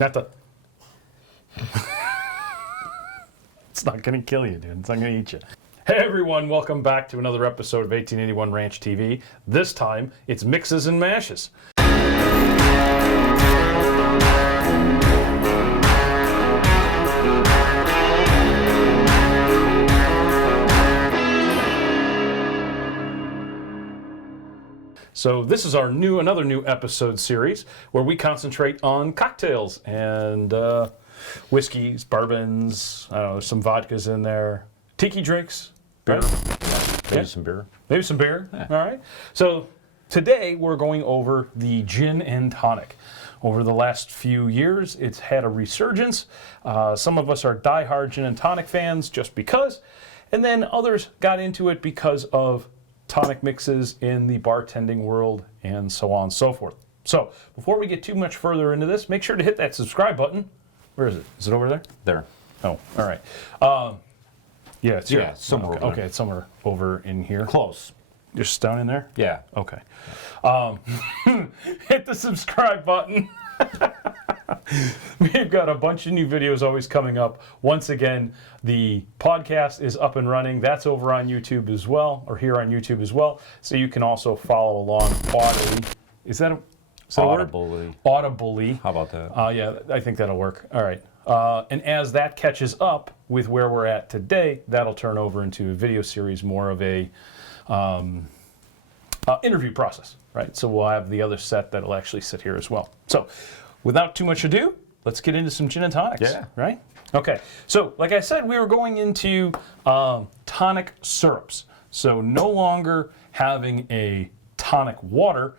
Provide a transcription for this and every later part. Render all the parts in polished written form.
Not the... It's not going to kill you, dude. It's not going to eat you. Hey, everyone. Welcome back to another episode of 1881 Ranch TV. This time, it's mixes and mashes. So this is our another new episode series where we concentrate on cocktails and whiskeys, bourbons, I don't know, there's some vodkas in there, tiki drinks, beer. Maybe some beer. Maybe some beer, yeah. All right. So today we're going over the Gin and Tonic. Over the last few years, it's had a resurgence. Some of us are diehard Gin and Tonic fans just because, and then others got into it because of tonic mixes in the bartending world and so on and so forth. So before we get too much further into this, make sure to hit that subscribe button. Where is it? Is it over there? There. Oh, all right. Yeah, it's here. Yeah, somewhere okay. over Okay, it's somewhere over in here. Close. Just down in there? Yeah. Okay. Hit the subscribe button. We've got a bunch of new videos always coming up. Once again, the podcast is up and running. That's over on YouTube as well, or here on YouTube as well. So you can also follow along audibly. Is that a Audibly. Audibly. How about that? Yeah, I think that'll work. All right. And as that catches up with where we're at today, that'll turn over into a video series, more of a interview process, right? So we'll have the other set that'll actually sit here as well. So without too much ado, let's get into some gin and tonics. Yeah. Right? Okay. So like I said, we were going into tonic syrups. So no longer having a tonic water,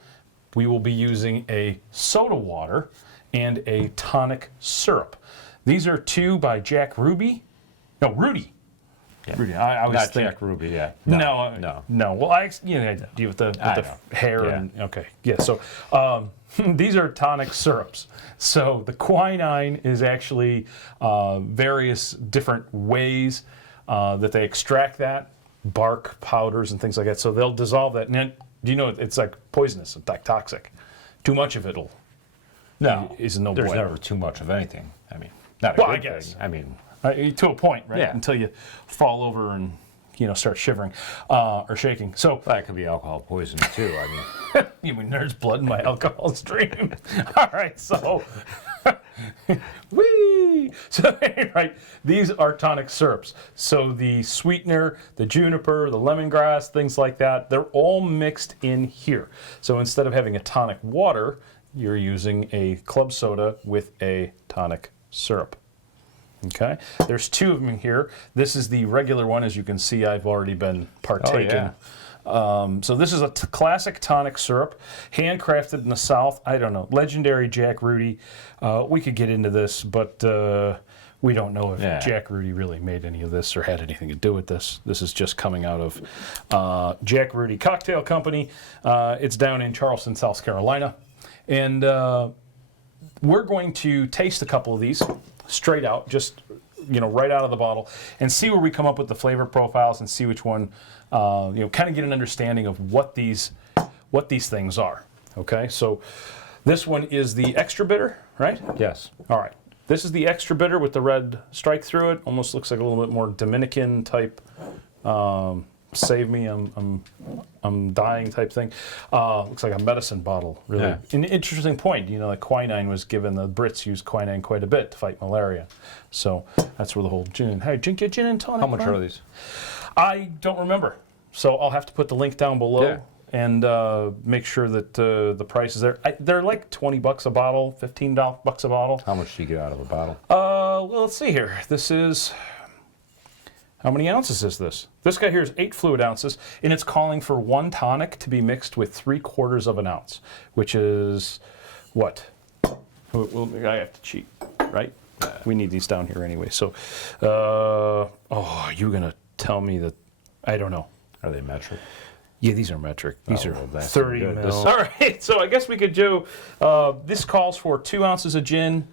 we will be using a soda water and a tonic syrup. These are two by Jack Rudy. No, Rudy. Yeah. Rudy. I was Not thinking. Jack Ruby, yeah. No. Well, I deal with the hair Yeah. and okay, yeah. So these are tonic syrups. So the quinine is actually various different ways that they extract that, bark powders and things like that. So they'll dissolve that, and then, do you know it's like poisonous, it's like toxic. Too much of it'll is no There's bueno. never too much of anything. I mean, not a Well, good I guess. thing. I mean, to a point, right? Yeah. Until you fall over and start shivering or shaking. So that could be alcohol poisoning too. I mean, you mean there's blood in my alcohol stream? All right, so whee! So right, these are tonic syrups. So the sweetener, the juniper, the lemongrass, things like that, they're all mixed in here. So instead of having a tonic water, you're using a club soda with a tonic syrup. Okay, there's two of them here. This is the regular one. As you can see, I've already been partaking. Oh, yeah. So this is a classic tonic syrup, handcrafted in the South. I don't know, legendary Jack Rudy. We could get into this, but we don't know if Jack Rudy really made any of this or had anything to do with this. This is just coming out of Jack Rudy Cocktail Company. It's down in Charleston, South Carolina. And we're going to taste a couple of these straight out, just right out of the bottle, and see where we come up with the flavor profiles and see which one, kind of get an understanding of what these things are. Okay, so this one is the extra bitter, right? yes. All right, this is the extra bitter with the red strike through it. Almost looks like a little bit more Dominican type. Save me, I'm dying type thing. Looks like a medicine bottle, really. Yeah. An interesting point, like quinine was given, the Brits used quinine quite a bit to fight malaria. So that's where the whole gin. Hey, drink your gin and tonic. How much are these? I don't remember. So I'll have to put the link down below and make sure that the price is there. They're like $20 a bottle, $15 a bottle. How much do you get out of a bottle? Well, let's see here. This is... How many ounces is this? This guy here is 8 fluid ounces, and it's calling for 1 tonic to be mixed with 3/4 of an ounce, which is what? Well, I have to cheat, right? We need these down here anyway. So, you're gonna tell me that? I don't know. Are they metric? Yeah, these are metric. These are well, that's 30 good. mil. All right, so I guess we could do. This calls for 2 ounces of gin,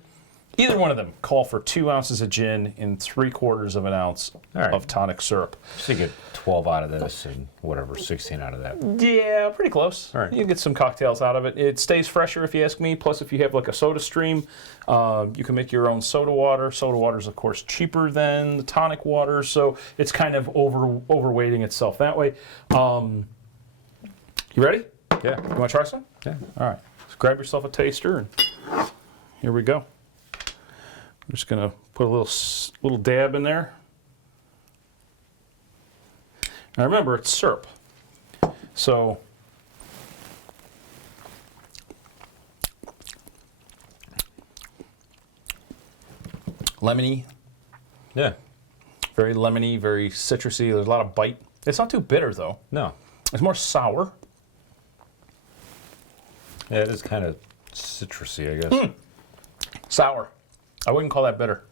Either one of them call for 2 ounces of gin and 3/4 of an ounce right. of tonic syrup. So you get 12 out of this and whatever, 16 out of that. Yeah, pretty close. All right. You get some cocktails out of it. It stays fresher if you ask me. Plus, if you have like a soda stream, you can make your own soda water. Soda water is, of course, cheaper than the tonic water, so it's kind of overweighting itself that way. You ready? Yeah. You want to try some? Yeah. All right. So grab yourself a taster, and here we go. I'm just going to put a little dab in there. Now remember, it's syrup. So lemony. Yeah. Very lemony, very citrusy. There's a lot of bite. It's not too bitter, though. No. It's more sour. Yeah, it is kind of citrusy, I guess. Sour. I wouldn't call that bitter.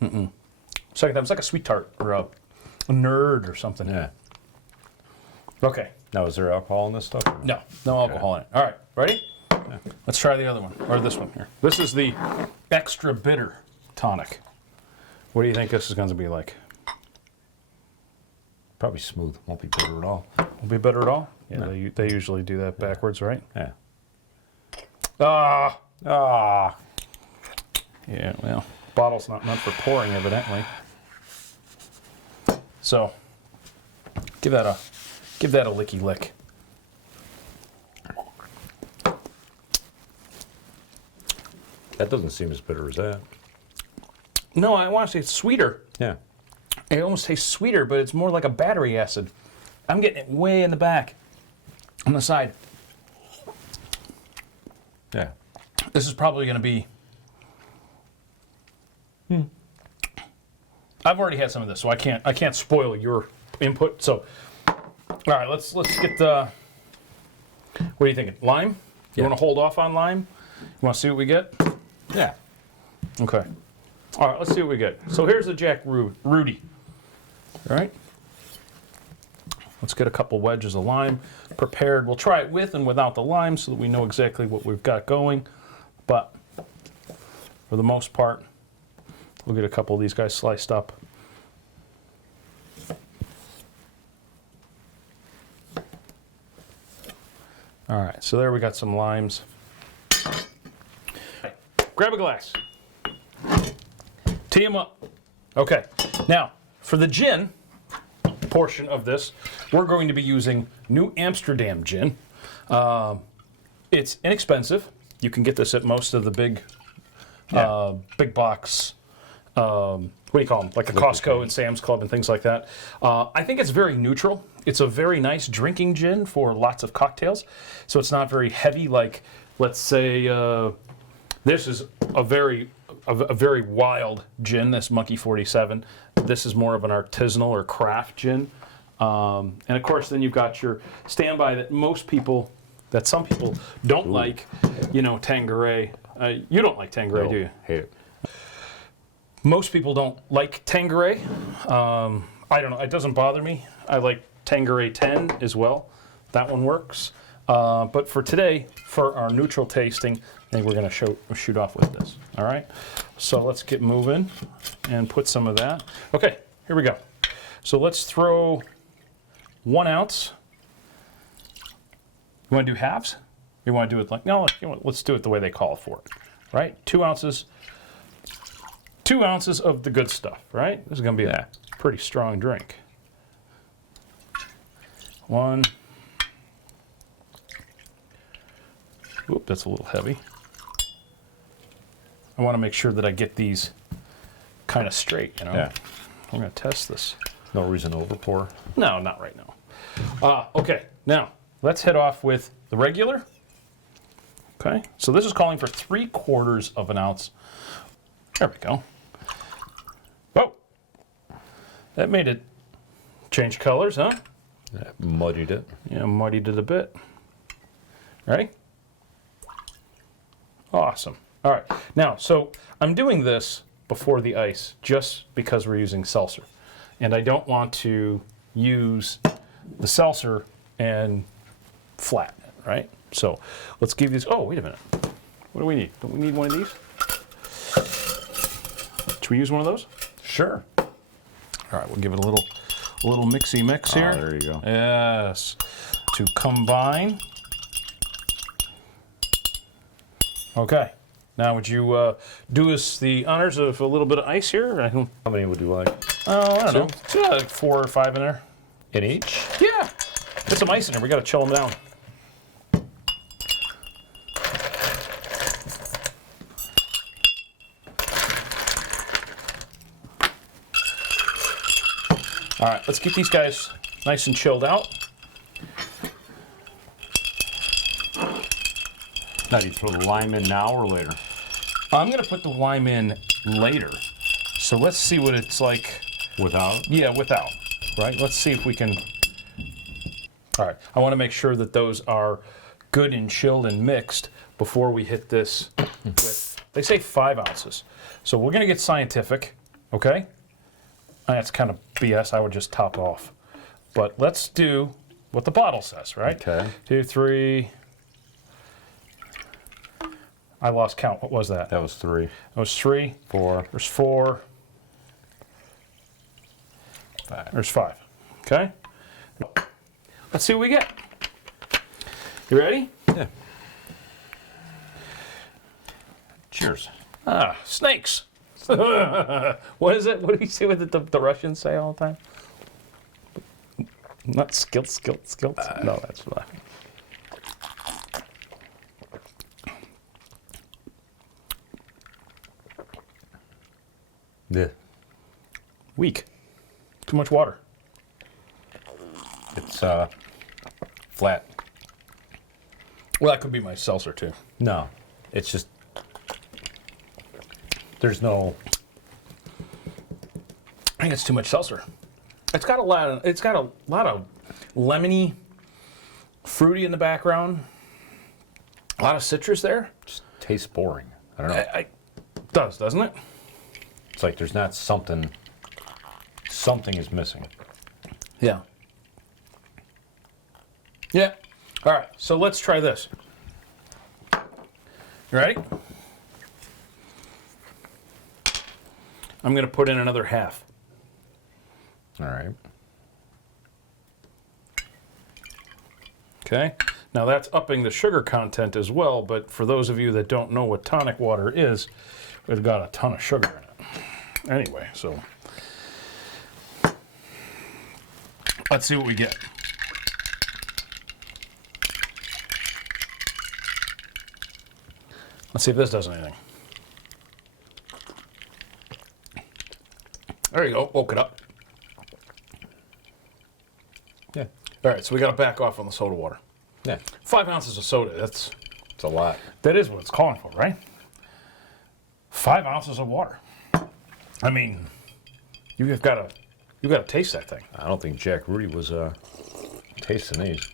Second time, it's like a sweet tart or a nerd or something. Yeah. Okay. Now, is there alcohol in this stuff? No alcohol in it. All right, ready? Yeah. Let's try the other one, or this one here. This is the extra bitter tonic. What do you think this is going to be like? Probably smooth. Won't be bitter at all. Won't be bitter at all? Yeah, No. they usually do that backwards, right? Yeah. Ah. Ah. Yeah, well, bottle's not meant for pouring, evidently. So, give that a licky lick. That doesn't seem as bitter as that. No, I want to say it's sweeter. Yeah. It almost tastes sweeter, but it's more like a battery acid. I'm getting it way in the back, on the side. Yeah. This is probably going to be. I've already had some of this, so I can't spoil your input. So, all right, let's get the. What are you thinking? Lime? You Yeah. want to hold off on lime? You want to see what we get? Yeah. Okay. All right, let's see what we get. So here's the Jack Rudy. All right. Let's get a couple wedges of lime prepared. We'll try it with and without the lime so that we know exactly what we've got going. But for the most part, we'll get a couple of these guys sliced up. All right, so there we got some limes. Grab a glass. Tee them up. Okay, now for the gin portion of this, we're going to be using New Amsterdam Gin. It's inexpensive. You can get this at most of the big box, what do you call them? Like a Costco and Sam's Club and things like that. I think it's very neutral. It's a very nice drinking gin for lots of cocktails. So it's not very heavy like, let's say, this is a very wild gin, this Monkey 47. This is more of an artisanal or craft gin. And of course, then you've got your standby that some people don't like, Tanqueray. You don't like Tanqueray, do you? Hate it. Most people don't like Tanqueray. I don't know. It doesn't bother me. I like Tanqueray 10 as well. That one works. But for today, for our neutral tasting, I think we're going to shoot off with this. All right? So let's get moving and put some of that. Okay, here we go. So let's throw 1 ounce. You want to do halves? You want to do it like, no, let's do it the way they call for it. Right? 2 ounces. 2 ounces of the good stuff, right? This is going to be a pretty strong drink. 1. Oop, that's a little heavy. I want to make sure that I get these kind of straight, Yeah. I'm going to test this. No reason to overpour. No, not right now. Okay, now let's head off with the regular. Okay, so this is calling for 3/4 of an ounce. There we go. Whoa, that made it change colors, huh? Yeah, muddied it. Yeah, muddied it a bit. Ready? Awesome. All right, now, so I'm doing this before the ice just because we're using seltzer. And I don't want to use the seltzer and flatten it, right? So let's give these, oh, wait a minute. What do we need? Don't we need one of these? Should we use one of those? Sure. All right, we'll give it a little mixy mix here. There you go. Yes. To combine. Okay. Now, would you do us the honors of a little bit of ice here? How many would you like? I don't know. Yeah, like 4 or 5 in there. In each? Yeah. Put some ice in there. We got to chill them down. All right, let's get these guys nice and chilled out. Now, do you throw the lime in now or later? I'm going to put the lime in later. So let's see what it's like. Without? Yeah, without. Right? Let's see if we can. All right. I want to make sure that those are good and chilled and mixed before we hit this with, they say 5 ounces. So we're going to get scientific, okay? That's kind of BS. I would just top off. But let's do what the bottle says, right? Okay. 2, 3. I lost count. What was that? That was 3. That was 3. 4. There's 4. 5. There's 5. Okay? Let's see what we get. You ready? Yeah. Cheers. Ah, snakes. What is it? What do you say with the Russians say all the time? Not skilts. No, that's not. Yeah. Weak. Too much water. It's flat. Well, that could be my seltzer too. No. It's just there's no. I think it's too much seltzer. It's got a lot of lemony, fruity in the background. A lot of citrus there. Just tastes boring. I don't know. It does, doesn't it? It's like there's not something. Something is missing. Yeah. Yeah. All right. So let's try this. You ready? I'm going to put in another half. All right. Okay. Now that's upping the sugar content as well, but for those of you that don't know what tonic water is, it's got a ton of sugar in it. Anyway, so let's see what we get. Let's see if this does anything. There you go. Woke it up. Yeah. All right, so we got to back off on the soda water. Yeah. 5 ounces of soda. It's a lot. That is what it's calling for, right? 5 ounces of water. I mean, you've got to taste that thing. I don't think Jack Rudy was tasting these.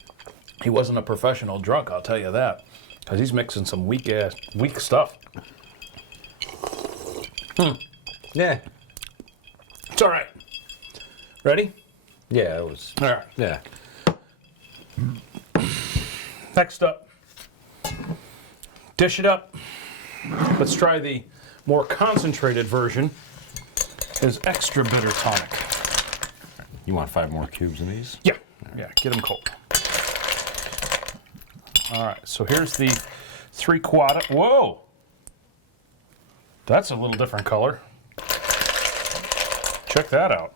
He wasn't a professional drunk, I'll tell you that, because he's mixing some weak stuff. Yeah. It's all right. Ready? Yeah, it was. All right. Yeah. Next up, dish it up. Let's try the more concentrated version. Is extra bitter tonic. You want 5 more cubes of these? Yeah. Yeah. Get them cold. All right. So here's the 3/4. Whoa. That's a little different color. Check that out.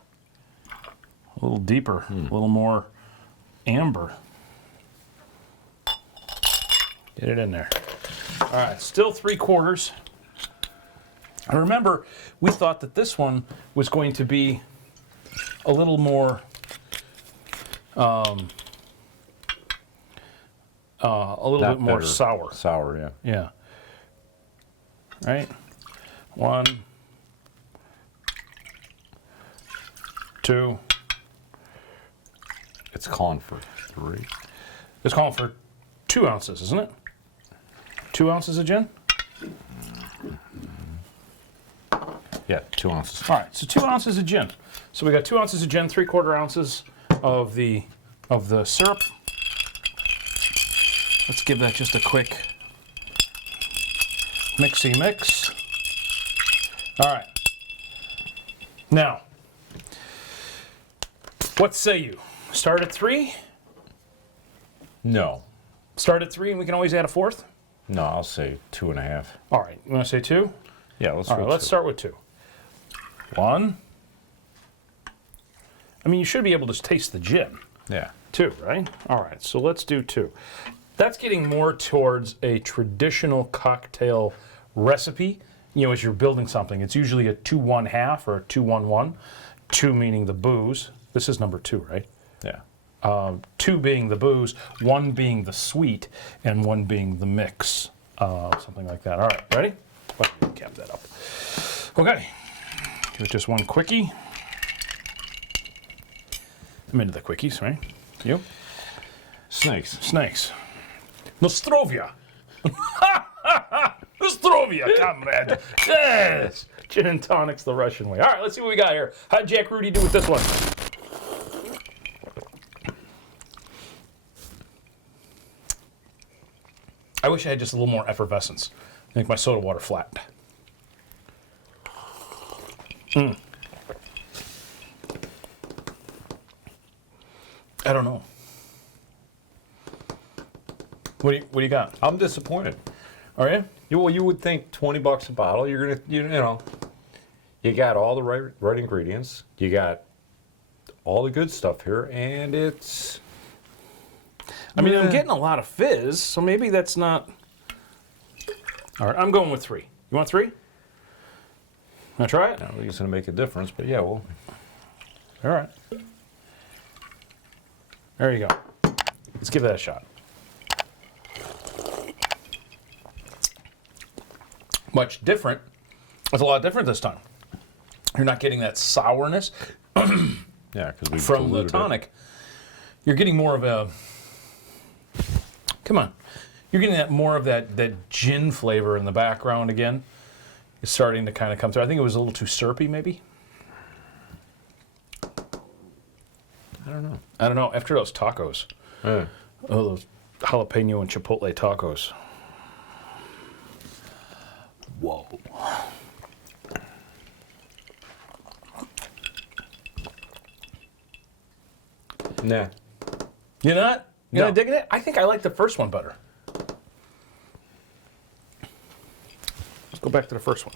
A little deeper, a little more amber. Get it in there. All right, still 3/4. I remember we thought that this one was going to be a little more, a little bit more sour. Sour, yeah. Yeah. Right? 1, 2. It's calling for 3. It's calling for 2 ounces, isn't it? 2 ounces of gin? Yeah, 2 ounces. All right, so 2 ounces of gin. So we got 2 ounces of gin, 3/4 ounces of the syrup. Let's give that just a quick Mixy mix. All right. Now, what say you? Start at 3? No. Start at 3 and we can always add a 4th? No, I'll say 2.5. All right. You want to say 2? Yeah, let's All go right, let's 2. start with 2. 1. I mean, you should be able to taste the gin. Yeah. 2, right? All right, so let's do 2. That's getting more towards a traditional cocktail recipe. You know, as you're building something, it's usually a 2-1/2 or a 2-1-1. 2 meaning the booze. This is number 2, right? Yeah. 2 being the booze, 1 being the sweet, and 1 being the mix. Something like that. All right, ready? Let me cap that up. Okay, give it just one quickie. I'm into the quickies, right? You? Snakes. Snakes. Nostrovia. Nostrovia, comrade. Yes. Gin and tonic's the Russian way. All right, let's see what we got here. How'd Jack Rudy do with this one? I wish I had just a little more effervescence. Make my soda water flat. I don't know. What do you got? I'm disappointed. Are you? Well, you would think $20 a bottle. You're gonna, you know, you got all the right ingredients. You got all the good stuff here, and it's. I mean, I'm getting a lot of fizz, so maybe that's not. All right, I'm going with 3. You want 3? Want to try it? I don't think it's gonna make a difference, but yeah, well. All right. There you go. Let's give that a shot. Much different. It's a lot different this time. You're not getting that sourness Yeah, because we from the diluted it. tonic. You're getting more of a. Come on. You're getting that more of that gin flavor in the background again. It's starting to kind of come through. I think it was a little too syrupy, maybe. I don't know. After those tacos. Yeah. Oh, those jalapeno and chipotle tacos. Whoa. Nah. You're not? You're No. not digging it? I think I like the first one better. Let's go back to the first one.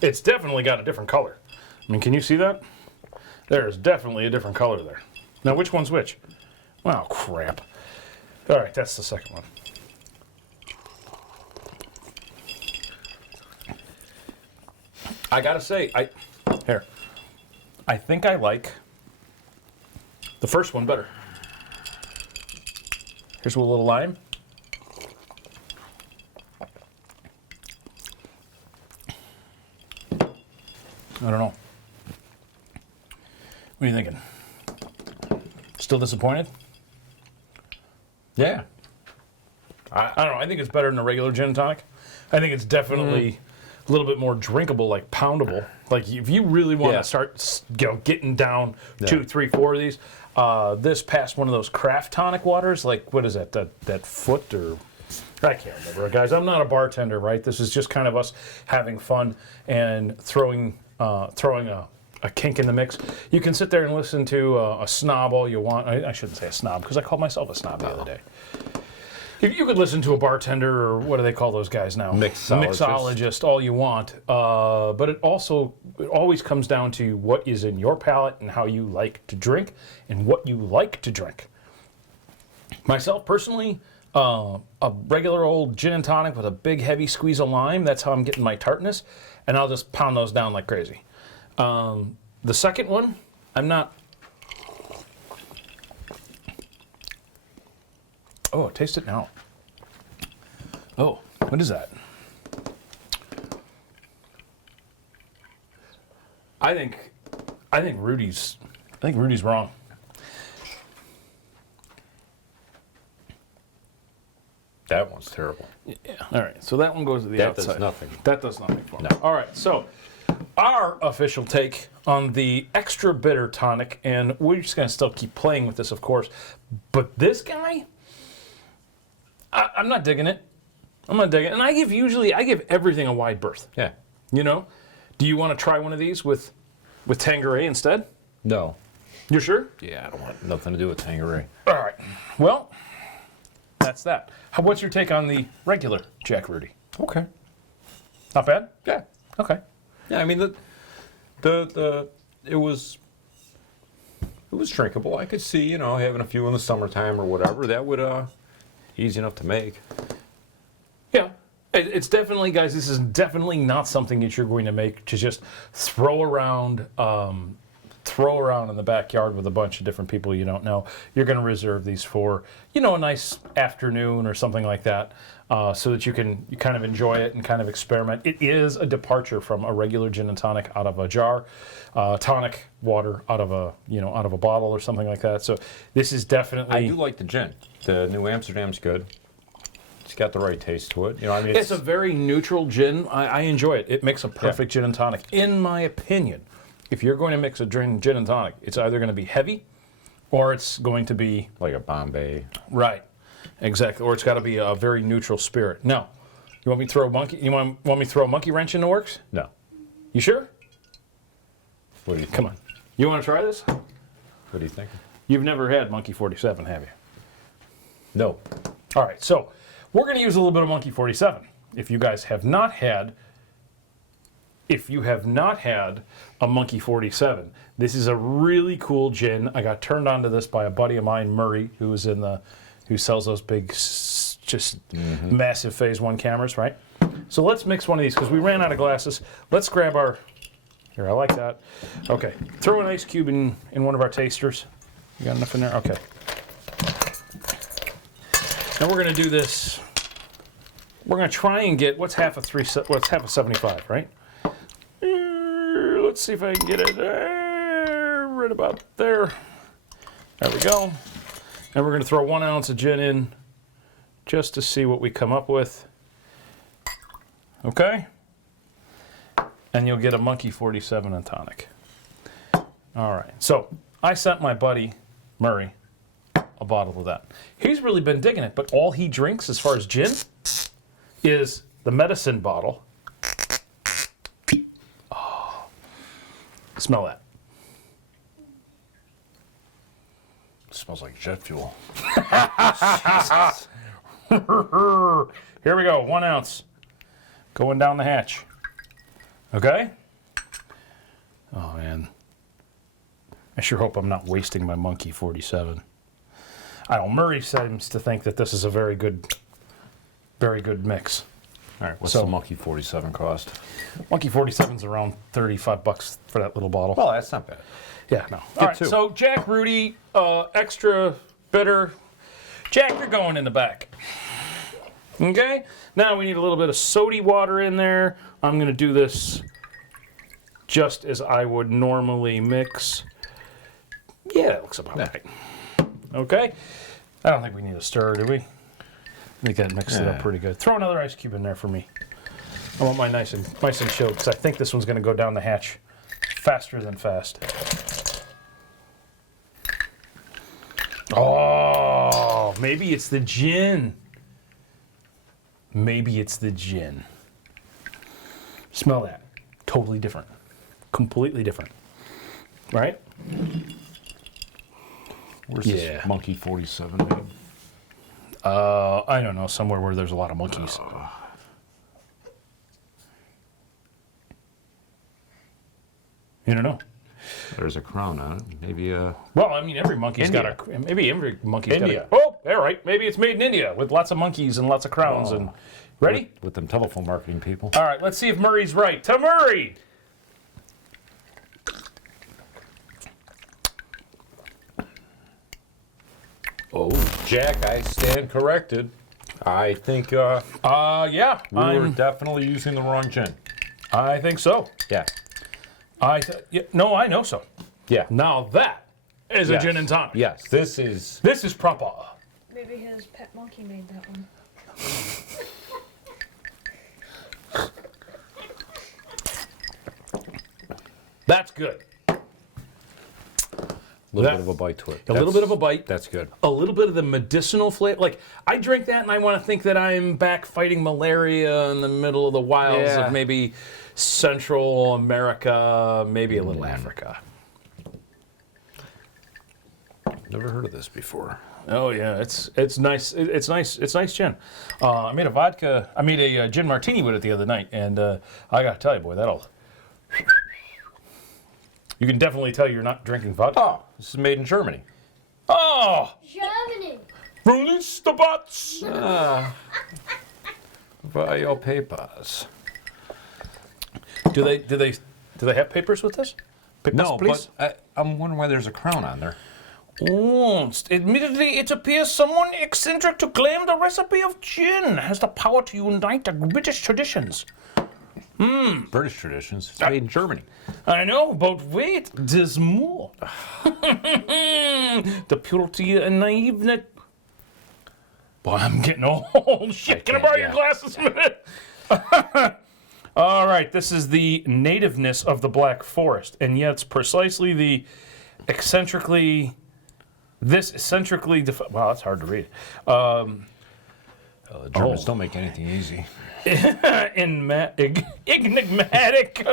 It's definitely got a different color. I mean, can you see that? There's definitely a different color there. Now, which one's which? Wow, crap. All right, that's the second one. I gotta say, I think I like the first one better. Here's a little lime. I don't know. What are you thinking? Still disappointed? Yeah. I don't know. I think it's better than a regular gin and tonic. I think it's definitely a little bit more drinkable, like poundable. Like if you really want to start, getting down 2, 3, 4 of these, this past one of those craft tonic waters, like what is that? That foot or I can't remember, guys. I'm not a bartender, right? This is just kind of us having fun and throwing a kink in the mix. You can sit there and listen to a snob all you want. I shouldn't say a snob because I called myself a snob the other day. You could listen to a bartender, or what do they call those guys now? Mixologist, all you want. But it always comes down to what is in your palate and how you like to drink and what you like to drink. Myself, personally, a regular old gin and tonic with a big, heavy squeeze of lime, that's how I'm getting my tartness, and I'll just pound those down like crazy. The second one, I'm not... Oh, taste it now. Oh, what is that? I think Rudy's wrong. That one's terrible. Yeah. All right. So that one goes to the outside. That does nothing. That does nothing for me. No. All right. So our official take on the extra bitter tonic, and we're just going to still keep playing with this, of course. But this guy, I'm not digging it. I'm gonna dig it. And I give everything a wide berth. Yeah. You know? Do you want to try one of these with Tanqueray instead? No. You're sure? Yeah, I don't want nothing to do with Tanqueray. All right. Well, that's that. What's your take on the regular Jack Rudy? Okay. Not bad? Yeah. Okay. Yeah, I mean it was drinkable. I could see, having a few in the summertime or whatever. That would easy enough to make. Yeah. It's definitely, guys, this is definitely not something that you're going to make to just throw around in the backyard with a bunch of different people you don't know. You're going to reserve these for, a nice afternoon or something like that, so that you kind of enjoy it and kind of experiment. It is a departure from a regular gin and tonic out of a jar, tonic water out of a bottle or something like that. So this is definitely. I do like the gin. The New Amsterdam's good. It's got the right taste to it. It's a very neutral gin. I enjoy it. It makes a perfect gin and tonic, in my opinion. If you're going to mix a gin and tonic, it's either going to be heavy, or it's going to be like a Bombay. Right, exactly. Or it's got to be a very neutral spirit. Now, you want me to throw a monkey? You want me to throw a monkey wrench in the works? No. You sure? What do you think? Come on. You want to try this? What do you think? You've never had Monkey 47, have you? No. All right. So we're going to use a little bit of Monkey 47. If you have not had a Monkey 47, this is a really cool gin. I got turned on to this by a buddy of mine, Murray, who sells those big, massive Phase 1 cameras, right? So let's mix one of these because we ran out of glasses. Let's grab here, I like that. Okay, throw an ice cube in one of our tasters. You got enough in there? Okay. Now we're going to do this. We're going to try and get, what's half a 75, right? Let's see if I can get it right about there. There we go. And we're going to throw 1 ounce of gin in just to see what we come up with. Okay? And you'll get a Monkey 47 and tonic. All right. So I sent my buddy, Murray, a bottle of that. He's really been digging it, but all he drinks as far as gin is the medicine bottle. Oh. Smell that. It smells like jet fuel. Here we go, 1 ounce. Going down the hatch. Okay? Oh, man. I sure hope I'm not wasting my Monkey 47. I don't know, Murray seems to think that this is a very good mix. All right, what's the Monkey 47 cost? Monkey 47's around $35 for that little bottle. Well, that's not bad. Yeah, no. All right, so Jack Rudy, extra bitter. Jack, you're going in the back. Okay? Now we need a little bit of sody water in there. I'm going to do this just as I would normally mix. Yeah, that looks about right. Okay? I don't think we need a stir, do we? I think that mixed it up pretty good. Throw another ice cube in there for me. I want mine nice and chilled because I think this one's going to go down the hatch faster than fast. Oh, maybe it's the gin. Maybe it's the gin. Smell that. Totally different. Completely different. Right? Where's this Monkey 47 made? I don't know. Somewhere where there's a lot of monkeys. You don't know. There's a crown on it. Maybe Well, I mean, every monkey's India. got a. Maybe every monkey's India. got a. Oh, all right. Maybe it's made in India with lots of monkeys and lots of crowns and. Ready? With them telephone marketing people. All right. Let's see if Murray's right. To Murray. Oh, Jack, I stand corrected. I think Yeah. we were definitely using the wrong gin. I think so. Yeah. No, I know so. Yeah. Now that is a gin and tonic. Yes. This is proper. Maybe his pet monkey made that one. That's good. A little bit of a bite to it. A little bit of a bite. That's good. A little bit of the medicinal flavor. Like, I drink that and I want to think that I'm back fighting malaria in the middle of the wilds of maybe Central America, maybe a little Africa. Never heard of this before. Oh yeah, it's nice. It's nice gin. I made a gin martini with it the other night, and I gotta tell you, boy, that'll. You can definitely tell you're not drinking vodka. Oh, this is made in Germany. Oh, Germany. release the butts. Via papers. Do they have papers with this? Papers, No, please? but I'm wondering why there's a crown on there. Oh, admittedly, it appears someone eccentric to claim the recipe of gin has the power to unite the British traditions. British traditions. It's made in Germany. I know, but wait, there's more. The purity and naiveness. Boy, I'm getting old. Shit, can I borrow your glasses a minute? All right, this is the nativeness of the Black Forest, and yet it's precisely the eccentrically. This eccentrically. Wow, that's hard to read. The Germans don't make anything easy. Enigmatic,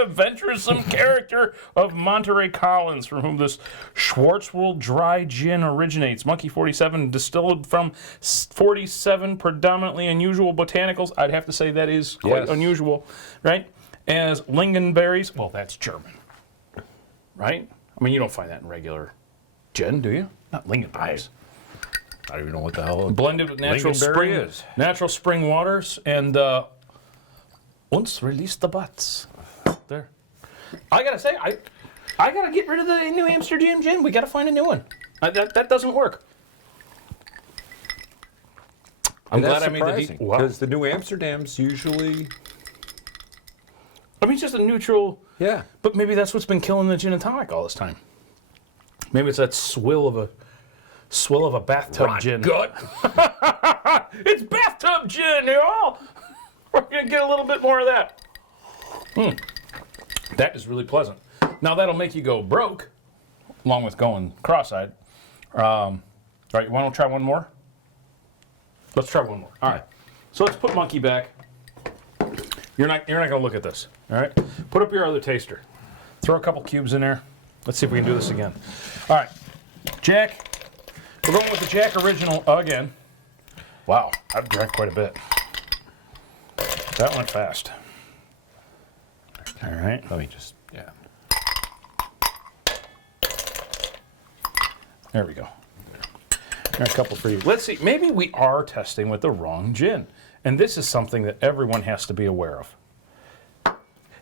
venturesome character of Monterey Collins, from whom this Schwarzwald dry gin originates. Monkey 47, distilled from 47 predominantly unusual botanicals. I'd have to say that is quite unusual, right? As lingonberries. Well, that's German, right? I mean, you don't find that in regular gin, do you? Not lingonberries. I don't even know what the hell. Blended with natural spring waters, and once release the butts. There. I gotta say, I gotta get rid of the New Amsterdam gin. We gotta find a new one. That doesn't work. I'm glad I made the because the New Amsterdam's usually. I mean, it's just a neutral. Yeah. But maybe that's what's been killing the gin and tonic all this time. Maybe it's that swill of a bathtub gin. Gut. It's bathtub gin, y'all. We're gonna get a little bit more of that. That is really pleasant. Now that'll make you go broke, along with going cross-eyed. All right, want to try one more? Let's try one more. All right. So let's put Monkey back. You're not gonna look at this. All right. Put up your other taster. Throw a couple cubes in there. Let's see if we can do this again. All right, Jack. We're going with the Jack Original again. Wow, I've drank quite a bit. That went fast. All right. Let me just, There we go. There are a couple for you. Let's see, maybe we are testing with the wrong gin. And this is something that everyone has to be aware of.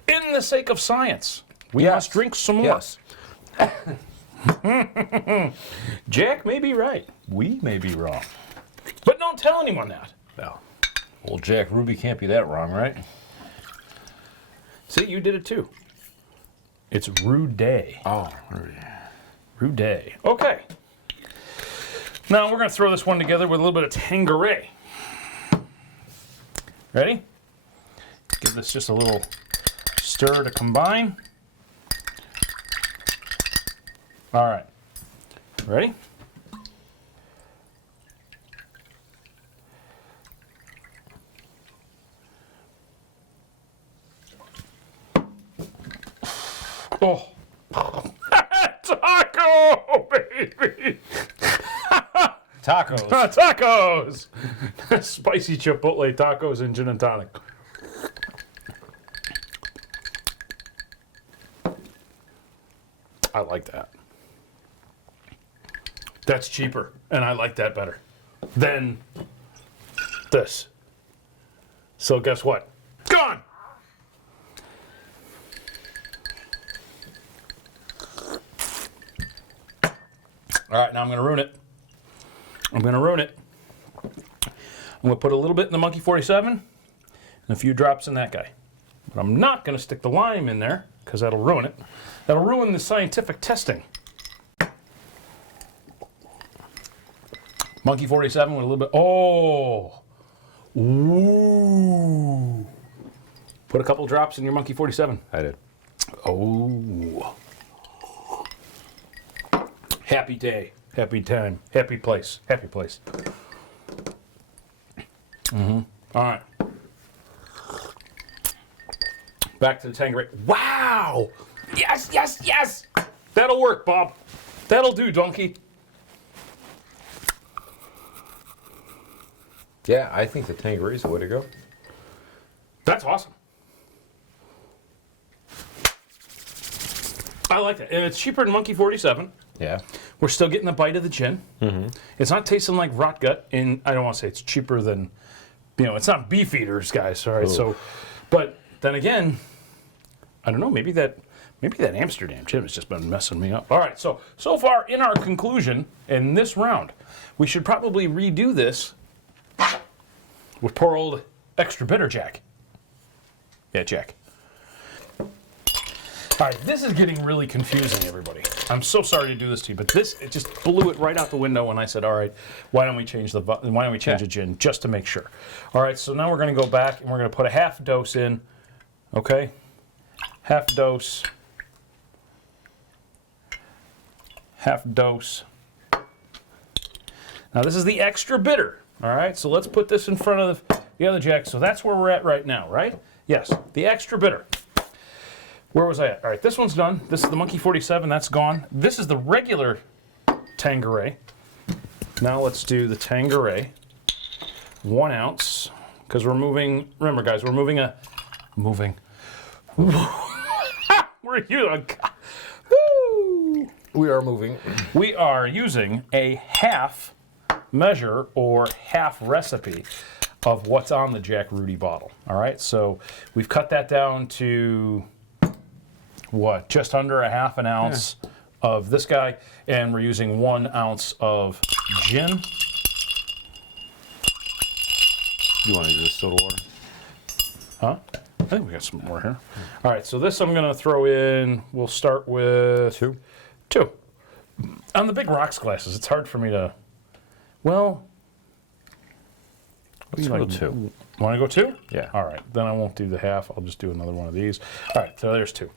In the sake of science, we must drink some more. Yes. Jack may be right. We may be wrong. But don't tell anyone that. No. Old Jack Ruby can't be that wrong, right? See, you did it too. It's Rude. Oh, Rude. Okay. Now we're going to throw this one together with a little bit of Tanqueray. Ready? Give this just a little stir to combine. All right. Ready? Oh. Taco, baby. tacos. Tacos. Spicy chipotle tacos and gin and tonic. I like that. That's cheaper, and I like that better than this. So guess what? Gone! All right, now I'm going to ruin it. I'm going to put a little bit in the Monkey 47 and a few drops in that guy. But I'm not going to stick the lime in there because that'll ruin it. That'll ruin the scientific testing. Monkey 47 with a little bit. Oh! Ooh! Put a couple drops in your Monkey 47. I did. Oh! Happy day, happy time, happy place, happy place. All right. Back to the Tanqueray. Wow! Yes, yes, yes! That'll work, Bob. That'll do, donkey. Yeah, I think the Tanqueray is the way to go. That's awesome. I like that. And it's cheaper than Monkey 47. Yeah. We're still getting the bite of the gin. Mm-hmm. It's not tasting like rot gut, and I don't want to say it's cheaper than, it's not Beefeaters, guys. All right, so, but then again, I don't know. Maybe that Amsterdam gin has just been messing me up. All right, so far in our conclusion in this round, we should probably redo this with poor old extra bitter Jack. Yeah, Jack. All right, this is getting really confusing, everybody. I'm so sorry to do this to you, but it just blew it right out the window when I said, "All right, why don't we change the gin just to make sure?" All right, so now we're going to go back and we're going to put a half dose in. Okay, half dose. Now this is the extra bitter. All right, so let's put this in front of the other Jack. So that's where we're at right now, right? Yes, the extra bitter. Where was I at? All right, this one's done. This is the Monkey 47. That's gone. This is the regular Tanqueray. Now let's do the Tanqueray. 1 ounce. Because we're moving. Remember, guys, we're moving. We are moving. We are using a half measure or half recipe of what's on the Jack Rudy bottle. All right, so we've cut that down to just under a half an ounce of this guy, and we're using 1 ounce of gin. You want to use this soda water? Huh? I think we got some more here. All right, so this I'm going to throw in. We'll start with 2. On the big rocks glasses, it's hard for me to. Well, let's go 2. Want to go 2? Yeah. All right, then I won't do the half. I'll just do another one of these. All right, so there's 2.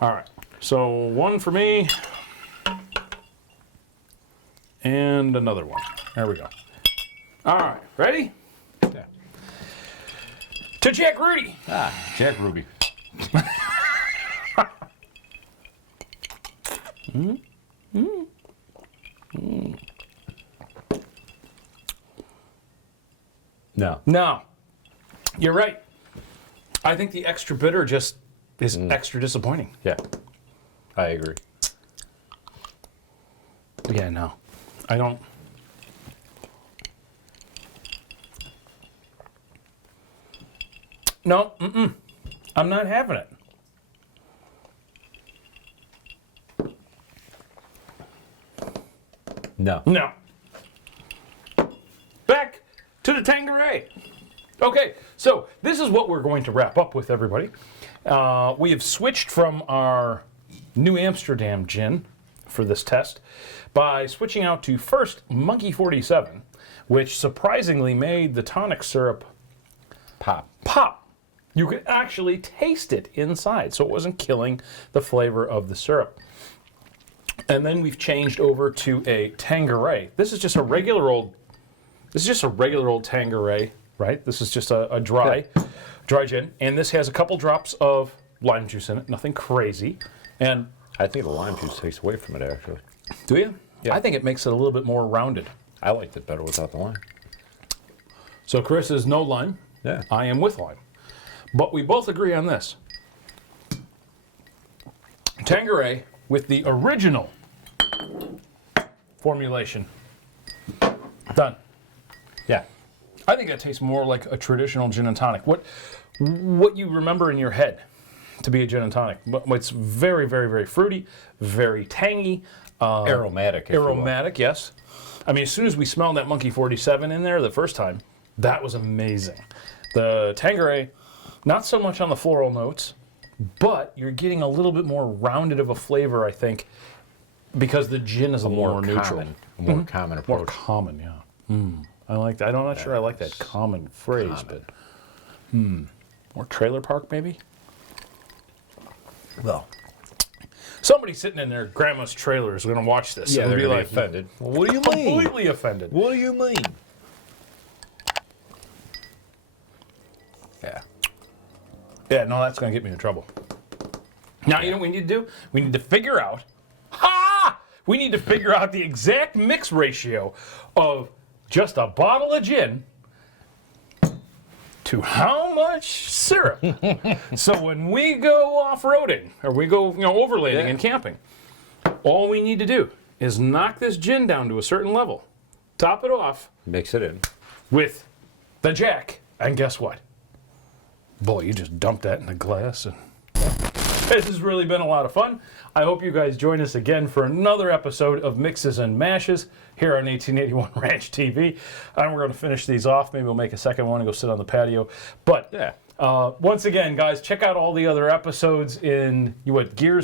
All right, so 1 for me, and another one. There we go. All right, ready? Yeah. To Jack Rudy. Jack Rudy. No, you're right. I think the extra bitter just is extra disappointing. Yeah, I agree. Yeah, no, I don't. No, I'm not having it. No. Back to the Tanqueray. Okay, so this is what we're going to wrap up with, everybody. We have switched from our New Amsterdam gin for this test by switching out to first Monkey 47, which surprisingly made the tonic syrup pop. You could actually taste it inside, so it wasn't killing the flavor of the syrup. And then we've changed over to a Tanqueray. This is just a regular old Tanqueray, right? This is just a dry gin, and this has a couple drops of lime juice in it. Nothing crazy. And I think the lime juice takes away from it, actually. do you? Yeah. I think it makes it a little bit more rounded. I liked it better without the lime. So Chris is no lime. Yeah. I am with lime. But we both agree on this. Tanqueray with the original formulation. Done. Yeah. I think that tastes more like a traditional gin and tonic. What you remember in your head to be a gin and tonic. But it's very, very, very fruity, very tangy. Aromatic. Aromatic, yes. I mean, as soon as we smelled that Monkey 47 in there the first time, that was amazing. The Tanqueray, not so much on the floral notes, but you're getting a little bit more rounded of a flavor, I think, because the gin is a little more neutral. More common approach. More common, yeah. I like that. I'm not sure I like that common phrase, but more trailer park maybe. Well, Somebody sitting in their grandma's trailer is going to watch this. Yeah, and they're be gonna like, be offended. Well, what do you mean? completely offended. What do you mean? Yeah. Yeah, no, that's going to get me in trouble. Now, you know what we need to do? We need to figure out, we need to figure out the exact mix ratio of just a bottle of gin to how much syrup. So when we go off-roading, or we go overlanding and camping, all we need to do is knock this gin down to a certain level, top it off Mix it in. with the Jack, and guess what? Boy, you just dumped that in the glass. And this has really been a lot of fun. I hope you guys join us again for another episode of Mixes and Mashes here on 1881 Ranch TV. And we're going to finish these off. Maybe we'll make a second one and go sit on the patio. But once again, guys, check out all the other episodes in Gear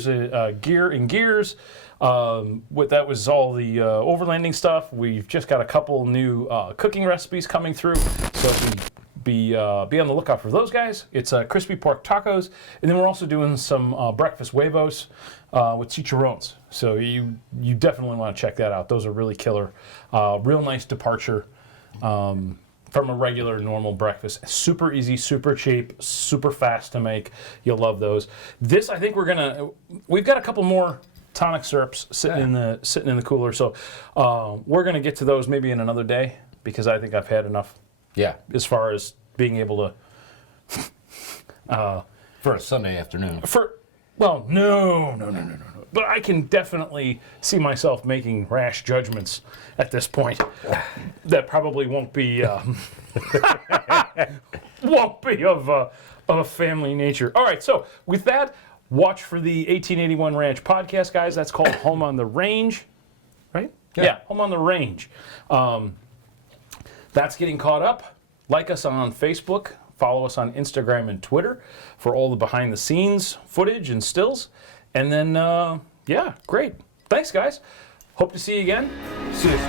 and Gears. That was all the overlanding stuff. We've just got a couple new cooking recipes coming through. So be on the lookout for those guys. It's crispy pork tacos, and then we're also doing some breakfast huevos with chicharrones. So you definitely want to check that out. Those are really killer. Real nice departure from a regular normal breakfast. Super easy, super cheap, super fast to make. You'll love those. This, I think we've got a couple more tonic syrups sitting in the cooler. So we're gonna get to those maybe in another day, because I think I've had enough. Yeah. As far as being able For a Sunday afternoon. No. But I can definitely see myself making rash judgments at this point that probably won't be of a family nature. All right, so with that, watch for the 1881 Ranch podcast, guys. That's called Home on the Range, right? Yeah, Home on the Range. That's getting caught up. Like us on Facebook. Follow us on Instagram and Twitter for all the behind-the-scenes footage and stills. And then, great. Thanks, guys. Hope to see you again. See you soon.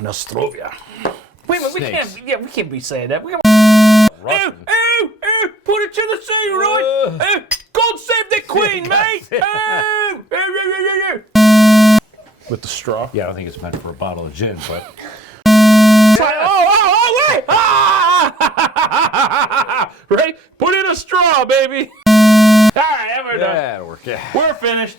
Nostrovia. Wait a minute, we can't be saying that. Russian. Put it to the sea, right? God save the Queen, mate! With the straw. Yeah, I don't think it's meant for a bottle of gin, but... Wait! Right? Put in a straw, baby! All right, we're done. That'll work, yeah. We're finished.